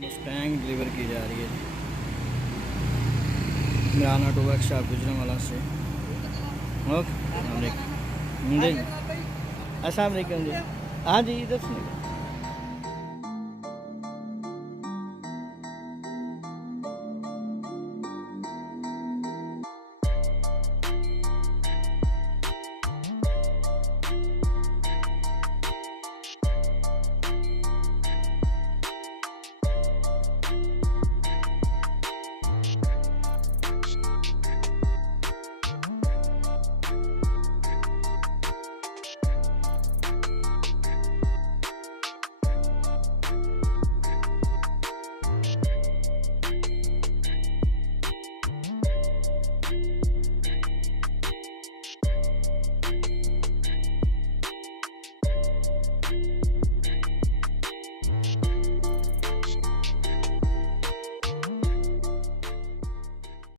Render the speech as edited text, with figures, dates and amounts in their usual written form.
Mustang deliver की जा रही है जी इमरान ऑटो वर्कशॉप गुजरांवाला से। ओके अस्सलाम वालेकुम जी। हाँ जी इधर से